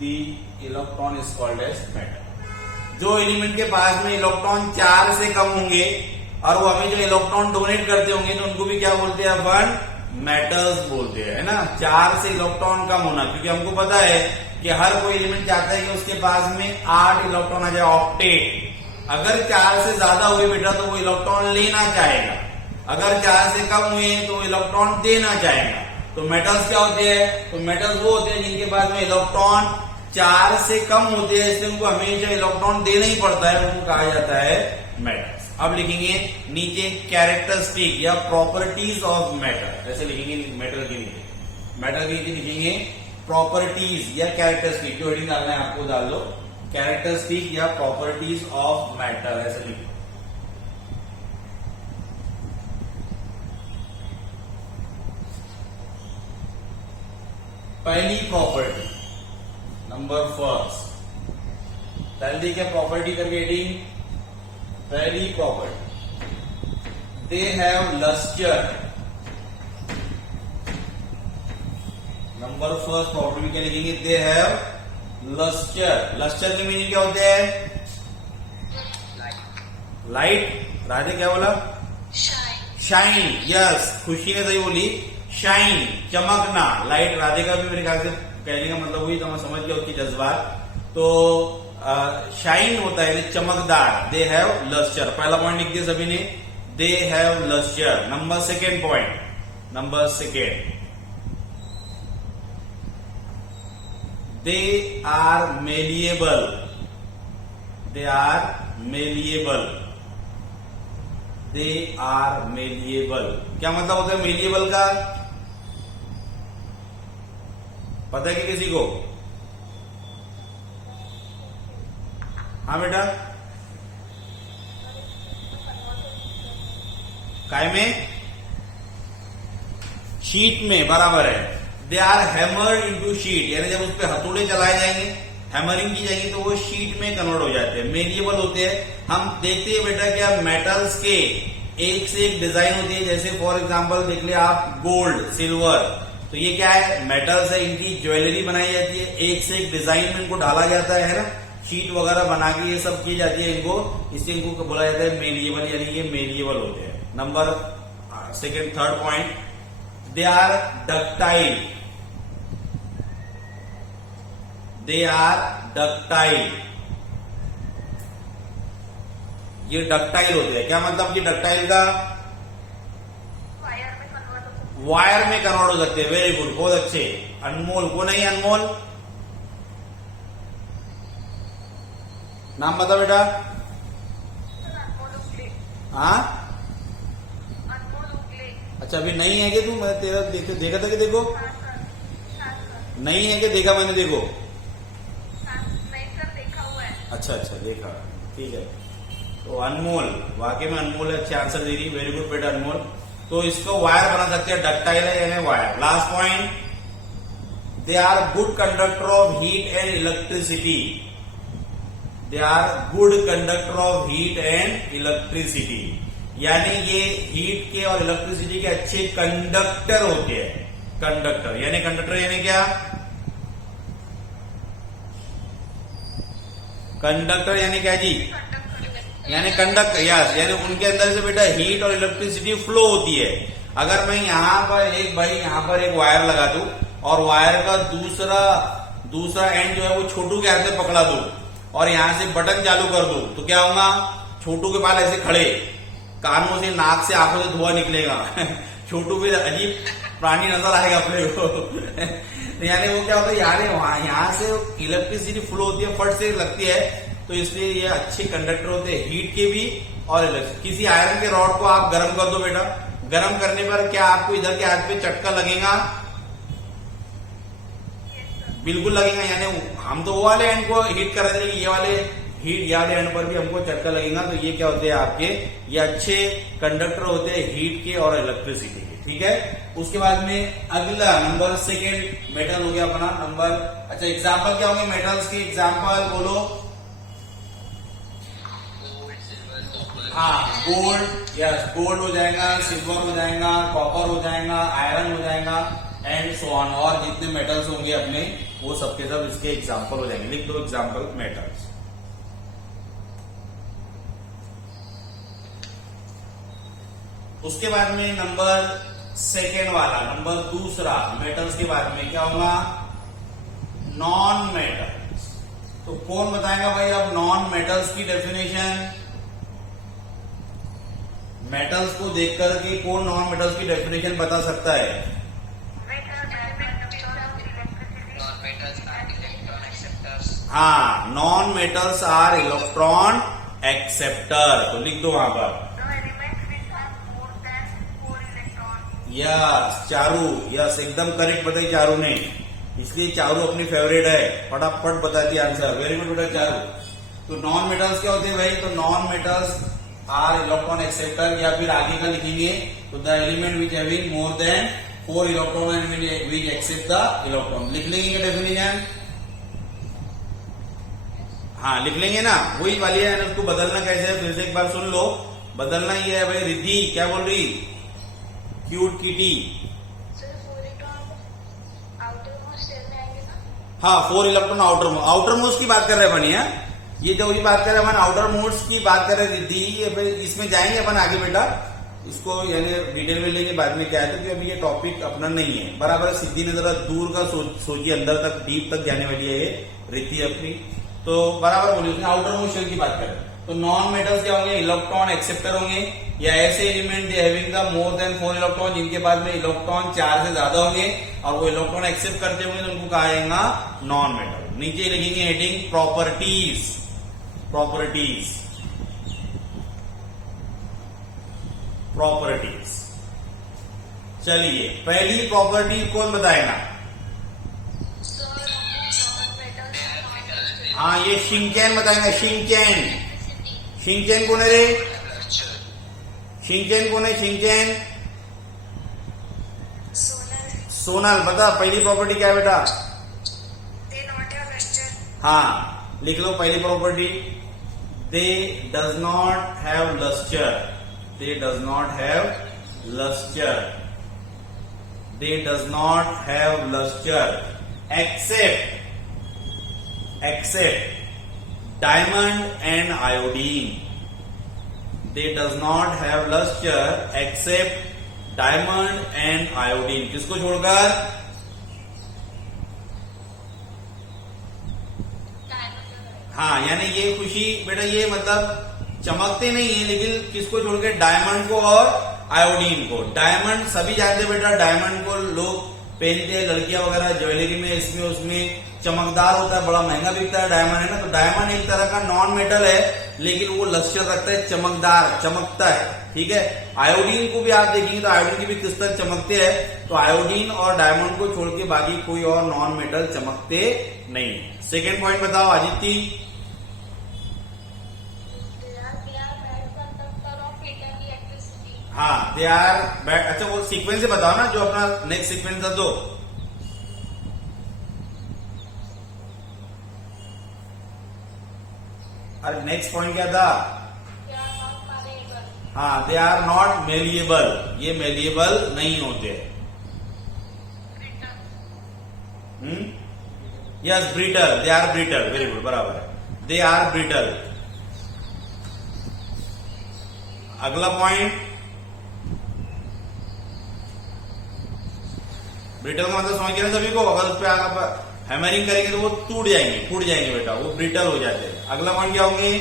the electron is called as metal। जो element के पास में electron 4 से कम होंगे और वो हमें जो इलेक्ट्रॉन डोनेट करते होंगे, तो उनको भी क्या बोलते हैं अपन? मेटल्स बोलते हैं, है ना। 4 से इलेक्ट्रॉन कम होना, क्योंकि हमको पता है कि हर कोई एलिमेंट चाहता है कि उसके पास में 8 इलेक्ट्रॉन आ जाए, ऑक्टेट। अगर 4 से ज्यादा हुए बेटा तो वो इलेक्ट्रॉन लेना चाहेगा, अगर 4 से कम हुए तो इलेक्ट्रॉन देना चाहेगा। तो मेटल्स क्या होते हैं? तो मेटल्स वो होते हैं जिनके पास में इलेक्ट्रॉन 4 से कम होते हैं, इसलिए उनको हमेशा इलेक्ट्रॉन देना ही पड़ता है, उनको कहा जाता है मेटल्स। अब लिखेंगे नीचे कैरेक्टरिस्टिक या प्रॉपर्टीज ऑफ मेटल, ऐसे लिखेंगे मेटल के नीचे, मेटल के नीचे लिखेंगे प्रॉपर्टीज या कैरेक्टरिस्टिक, जो हेडिंग डालना है आपको डाल दो, कैरेक्टरिस्टिक या प्रॉपर्टीज ऑफ मेटल, ऐसे लिखो। पहली प्रॉपर्टी, नंबर फर्स्ट, जल्दी क्या प्रॉपर्टी करके हेडिंग, पहली property, they have lustre. Number first property क्या लिखेंगे, दे हैव लस्टर। लस्टर की मीनिंग क्या होते हैं, लाइट। राधे क्या बोला, शाइन। यस, खुशी ने सही बोली, शाइन, चमकना, लाइट। राधे का भी मेरे ख्याल से कहने का मतलब हुई, तो मैं समझ गया उसकी जज्बात। तो शाइन होता है चमकदार, दे हैव लस्टर। पहला पॉइंट लिख दिया सभी ने, they have lustre. Number second point, number second, they are malleable. They are malleable, they are malleable. क्या मतलब होता है मेलिएबल का, पता है कि किसी को? हाँ बेटा, काय में, शीट में, बराबर है। They are hammered into sheet, यानी जब उस पर हथौड़े चलाए जाएंगे, हैमरिंग की जाएगी, तो वो शीट में कन्वर्ट हो जाते हैं, मेलिएबल होते हैं। हम देखते हैं बेटा क्या मेटल्स के एक से एक डिजाइन होती है, जैसे फॉर एग्जांपल देख लिया आप गोल्ड, सिल्वर, तो ये क्या है, मेटल्स है, इनकी ज्वेलरी बनाई जाती है, एक से एक डिजाइन में इनको डाला जाता है ना, शीट वगैरह बना के ये सब की जाती है इनको, इसलिए इनको बोला जाता है मेलिएबल, यानी ये मेलिएबल होते हैं। Number second, third point, they are ductile. They are ductile, ये डक्टाइल होते हैं। क्या मतलब कि डक्टाइल का, वायर में कन्वर्ट हो सकते हैं। वेरी गुड, बहुत अच्छे। अनमोल को नहीं, अनमोल नाम बता बेटा। हाँ, अच्छा अभी नहीं है कि तू, मैं तेरा देखा था कि देखो, नहीं है कि देखा मैंने, देखो, अच्छा अच्छा देखा, ठीक है। तो अनमोल, वाकई में अनमोल है, अच्छे आंसर दे रही, वेरी गुड बेटा अनमोल। तो इसको वायर बना सकते हैं, डक्टाइल है यानी wire. Last point, they are good conductor of heat and electricity. They are good conductor of heat and electricity, यानी ये हीट के और इलेक्ट्रिसिटी के अच्छे कंडक्टर होते हैं। कंडक्टर यानी, कंडक्टर यानी क्या, कंडक्टर यानी क्या जी, यानी कंडक्टर, यस, यानी उनके अंदर से बेटा हीट और इलेक्ट्रिसिटी फ्लो होती है। अगर मैं यहां पर एक, भाई यहां पर एक वायर लगा दूं और वायर का दूसरा एंड जो है वो छोटू के हाथ में पकड़ा दूं और यहां से बटन चालू कर दूं, तो क्या होगा, छोटू के बाल ऐसे खड़े, कानों से, नाक से, आंखों से धुआं निकलेगा छोटू भी अजीब प्राणी नजर आएगा अपने को यानी वो क्या होता है, यहाँ से इलेक्ट्रिसिटी फ्लो होती है, फट से लगती है, तो इसलिए ये अच्छे कंडक्टर होते हैं हीट के भी और इलेक्ट्रिक। किसी आयरन के रॉड को आप गर्म कर दो बेटा, गर्म करने पर क्या आपको इधर के हाथ पे चटका लगेगा, बिल्कुल लगेगा। यानी हम तो वो वाले एंड को हीट कर रहे थे, ये वाले हीट या एंड पर भी हमको चटका लगेगा। तो ये क्या होते हैं आपके, ये अच्छे कंडक्टर होते हैं हीट के और इलेक्ट्रिसिटी के, ठीक है। उसके बाद में अगला नंबर सेकेंड मेटल हो गया अपना नंबर। अच्छा एग्जाम्पल क्या होंगे मेटल्स के, एग्जाम्पल बोलो। हाँ, गोल्ड, यस, गोल्ड हो जाएगा, सिल्वर हो जाएगा, कॉपर हो जाएगा, आयरन हो जाएगा एंड सो ऑन। और जितने मेटल्स होंगे अपने वो सबके सब इसके एग्जाम्पल हो जाएंगे। लिख दो एग्जाम्पल मेटल्स। उसके बाद में नंबर सेकेंड वाला, नंबर दूसरा मेटल्स के बाद में क्या होगा, नॉन मेटल्स। तो कौन बताएगा भाई अब नॉन मेटल्स की डेफिनेशन? मेटल्स को देखकर के कौन नॉन मेटल्स की डेफिनेशन बता सकता है? Non-metals are electron acceptor हाँ, non metals are electron acceptor, तो लिख दो वहां पर। यस चारू, यस एकदम करेक्ट बताई चारू ने, इसलिए चारू अपनी फेवरेट है, फटाफट बताती आंसर। वेरी गुड बेटा चारू। तो नॉन मेटल्स क्या होते हैं भाई? तो non metals are electron acceptor, या फिर आगे का लिखेंगे तो the element which having more than 4 electron and which accept the electron. लिख लेंगे डेफिनेशन? हाँ लिख लेंगे ना, वही वाली है। उसको बदलना कैसे है फिर से एक बार सुन लो। बदलना ही है भाई। रिद्धि क्या बोल रही? Cute kitty. हाँ 4 इलेक्ट्रॉन आउटर मोस्ट की बात कर रहे हैं अपन। ये जो भी बात कर रहे हैं अपन आउटर मोस्ट की बात कर रहे हैं रिद्धि। ये इसमें जाएंगे अपन आगे बेटा, इसको यानी डिटेल में लेंगे बाद में क्या है, क्योंकि अभी ये टॉपिक अपना नहीं है। बराबर सिद्धि ने जरा दूर का सोचिए, अंदर तक डीप तक जाने वाली है ये रिद्धि अपनी। तो बराबर बोलिए, उसने आउटर मोस्ट शेल की बात करें तो नॉन मेटल्स क्या होंगे? इलेक्ट्रॉन एक्सेप्टर होंगे, या ऐसे element they having the more than 4 electron, जिनके पास में इलेक्ट्रॉन 4 से ज्यादा होंगे और वो इलेक्ट्रॉन एक्सेप्ट करते होंगे, तो उनको कहा जाएगा नॉन मेटल। नीचे लिखेंगे हेडिंग प्रॉपर्टीज। प्रॉपर्टीज प्रॉपर्टीज चलिए पहली प्रॉपर्टी कौन बताएगा? हाँ ये शिंचैन बताएगा। शिंचैन। शिंचैन कौन है रे? शिंचैन कौन है? शिंचैन सोनल बता पहली प्रॉपर्टी क्या है बेटा? हाँ लिख लो पहली property. They does not have lustre. They does not have lustre. They does not have lustre except diamond and iodine. They does not have luster except diamond and iodine। किसको छोड़कर? हाँ यानी ये खुशी बेटा ये मतलब चमकते नहीं है, लेकिन किसको छोड़ के? डायमंड को और आयोडीन को। डायमंड सभी जानते बेटा, डायमंड को लोग पहनते हैं लड़कियां वगैरह ज्वेलरी में, इसमें उसमें चमकदार होता है, बड़ा महंगा बिकता है डायमंड, है ना। तो डायमंड एक तरह का नॉन मेटल है, लेकिन वो लस्टर रखता है, चमकदार चमकता है, ठीक है। आयोडीन को भी आप देखेंगे तो आयोडीन की भी किस तरह चमकते हैं। तो आयोडीन और डायमंड को छोड़ के बाकी कोई और नॉन मेटल चमकते नहीं। सेकेंड पॉइंट बताओ आदित्य। हाँ दे आर बैड। अच्छा वो सीक्वेंस से बताओ ना, जो अपना नेक्स्ट सीक्वेंस था। तो अरे नेक्स्ट पॉइंट क्या था? हाँ दे आर नॉट मेलिएबल। ये मेलिएबल नहीं होते। Yes brittle. They are brittle. Very good बराबर है। They are brittle. अगला पॉइंट ब्रिटल का मतलब समझ गया सभी को। अगर उस पर हैमरिंग करेंगे तो वो टूट जाएंगे, फूट जाएंगे बेटा, वो ब्रिटल हो जाते हैं। अगला पॉइंट क्या होंगे?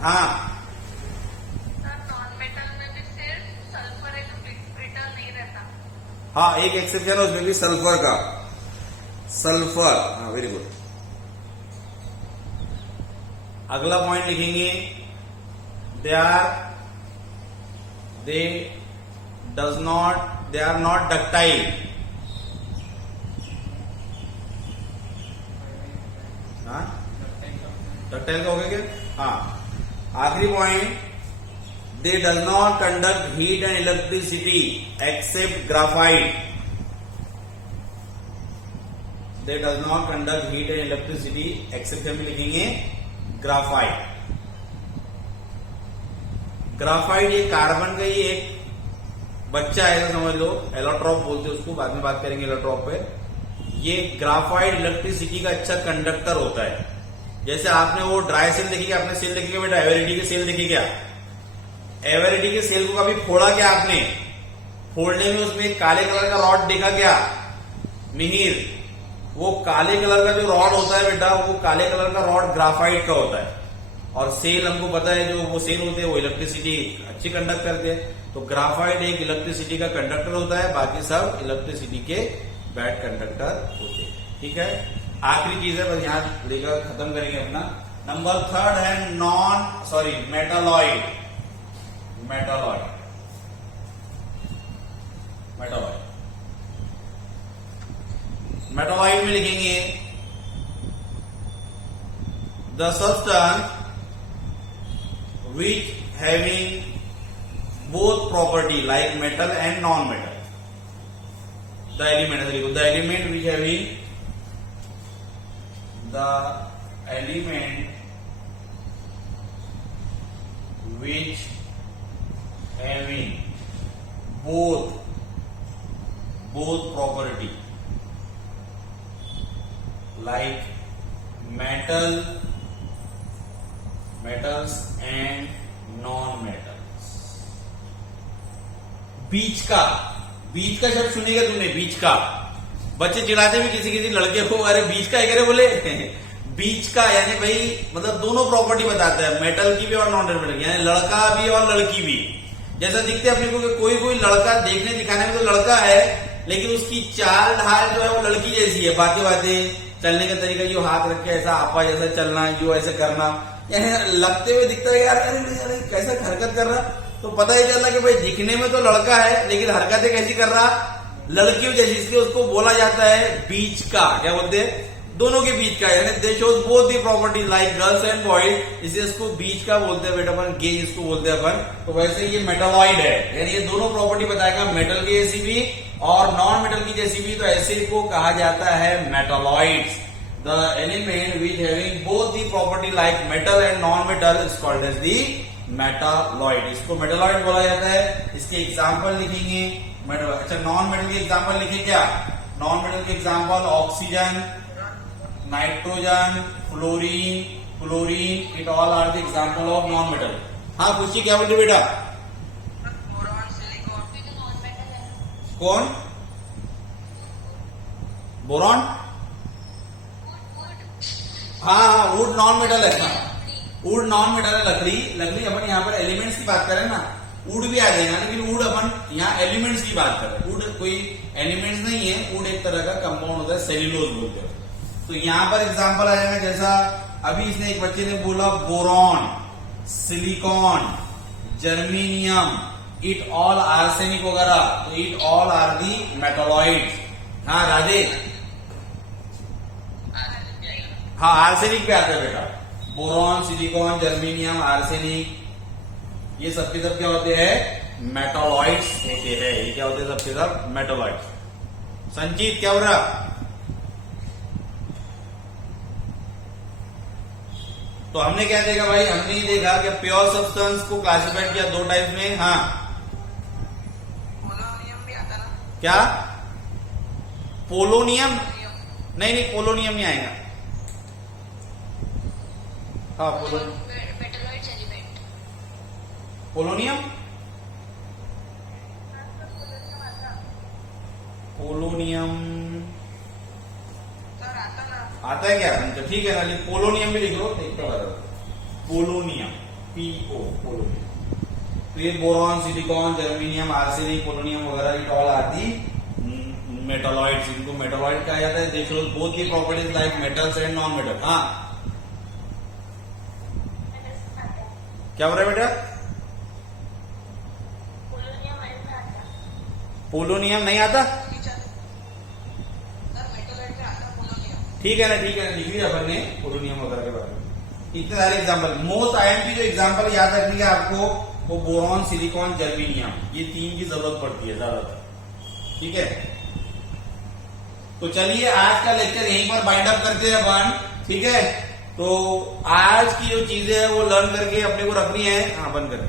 हाँ नॉन मेटल में भी सिर्फ सल्फर है जो ब्रिटल नहीं रहता। हाँ एक एक्सेप्शन है उसमें भी, सल्फर का। सल्फर हाँ वेरी गुड। अगला पॉइंट लिखेंगे they are not ductile. Ductile का हो गया क्या? हाँ आखिरी point, they does not conduct heat and electricity except graphite. They does not conduct heat and electricity except हम लिखेंगे ग्राफाइट। ग्राफाइट ये कार्बन का ही एक बच्चा है, समझ लो, एलोट्रॉप बोलते हैं उसको, बाद में बात करेंगे एलोट्रॉप पे। ये ग्राफाइट इलेक्ट्रिसिटी का अच्छा कंडक्टर होता है। जैसे आपने वो ड्राई सेल देखी क्या? आपने सेल देखी क्या बेटा? एवरिडी के सेल देखी क्या? एवरिडी के सेल को कभी फोड़ा क्या आपने? फोड़ने में उसमें काले कलर का रॉड देखा क्या? मिहिर, वो काले कलर का जो रॉड होता है बेटा, वो काले कलर का रॉड ग्राफाइट का होता है। और सेल हमको पता है, जो वो सेल होते हैं वो इलेक्ट्रिसिटी अच्छी कंडक्ट करते हैं। तो ग्राफाइट एक इलेक्ट्रिसिटी का कंडक्टर होता है, बाकी सब इलेक्ट्रिसिटी के बैड कंडक्टर होते हैं, ठीक है। आखिरी चीज है, बस यहाँ लेकर खत्म करेंगे अपना। नंबर थर्ड है मेटालॉइड। मेटालॉइड में लिखेंगे the substance which having both property like metal and non-metal. The element which having both property like metals and non-metals. बीच का शब्द सुनेगा तुमने, बीच का। बच्चे चिढ़ाते भी किसी लड़के को, अरे बीच का है क्या बोले बीच का यानी भाई मतलब दोनों प्रॉपर्टी बताता है, मेटल की भी और नॉन मेटल, यानी लड़का भी और लड़की भी। जैसा दिखते अपने को कोई लड़का देखने दिखाने में तो लड़का है, लेकिन उसकी चाल ढाल जो है वो लड़की जैसी है, बातें चलने का तरीका, जो हाथ रख के ऐसा आपा जैसा चलना, जो ऐसे करना, यानी लगते हुए दिखता है यार, अरे कैसा हरकत कर रहा, तो पता ही चल रहा कि भाई दिखने में तो लड़का है लेकिन हरकतें कैसी कर रहा, लड़कियों जैसी, इसलिए उसको बोला जाता है बीच का। क्या बोलते हैं, दोनों के बीच का, यानी दे shows both the property like girls and boys, इसलिए इसको बीच का बोलते हैं बेटा अपन, गेज इसको बोलते हैं अपन। तो वैसे ये मेटालॉइड है, यानी ये दोनों प्रॉपर्टी बताएगा, मेटल की जैसी भी और नॉन मेटल की जैसी भी, तो ऐसे को कहा जाता है metalloids. The element which having both the property like metal and non-metal is called as the metalloid. इसको मेटालॉइड बोला जाता है। इसके एग्जाम्पल लिखेंगे, अच्छा नॉन मेटल के एग्जाम्पल लिखे क्या, नॉन मेटल के example oxygen, nitrogen, fluorine, it all are the example of non metal. हाँ पूछिए क्या बोलते बेटा, बोरॉन, सिलिकॉन। कौन, बोरॉन, हाँ वुड नॉन मेटल है ना, वुड नॉन मेटल है, लकड़ी अपन यहाँ पर एलिमेंट्स की बात करें ना, वुड भी आ जाएगा, लेकिन वुड अपन यहाँ एलिमेंट्स की बात कर रहे हैं, वुड कोई एलिमेंट्स नहीं है, वुड एक तरह का कंपाउंड होता है, सेल्यूलोज बोलते हैं। तो यहाँ पर एग्जांपल आ जाएगा, जैसा अभी इसने एक बच्चे ने बोला boron, silicon, germanium, it all arsenic वगैरह, तो it all are the metalloids. हाँ राधे, हाँ आर्सेनिक पे आता है बेटा, बोरॉन, सिलिकॉन, जर्मेनियम, आर्सेनिक, ये सबके सब क्या होते हैं, मेटालॉइड्स होते हैं। ये क्या होते हैं, सबके सब मेटालॉइड्स। संजीत क्या हो रहा, तो हमने क्या देखा भाई, हमने ही देखा कि प्योर सब्सटेंस को क्लासिफाइड किया दो टाइप में। हाँ पोलोनियम भी आता ना, क्या, पोलोनियम, नहीं पोलोनियम नहीं आएगा। हाँ metalloids element, polonium, polonium sir आता ना, आता है क्या, तो ठीक है ना, पोलोनियम भी लिख लो, देखते बता, पोलोनियम, PO, पोलोनियम। तो ये boron, silicon, germanium, arsenic, polonium वगैरह, it all are the metalloids. इनको मेटालॉइड कहा जाता है। They shows both the properties like metals and non metal. हाँ क्या हो रहा है बेटा, पोलोनियम नहीं आता, ठीक है ना, लिख लिया अपन ने पोलोनियम वगैरह के बारे में। इतने सारे एग्जांपल, मोस्ट आईएमपी जो एग्जांपल याद रखनी है आपको, वो बोरॉन, सिलिकॉन, जर्मेनियम, ये तीन की जरूरत पड़ती है ज्यादातर, ठीक है। तो चलिए आज का लेक्चर यहीं पर बाइंड अप करते हैं अपन, ठीक है। तो आज की जो चीजें है वो लर्न करके अपने को रखनी है। हाँ बंद करें।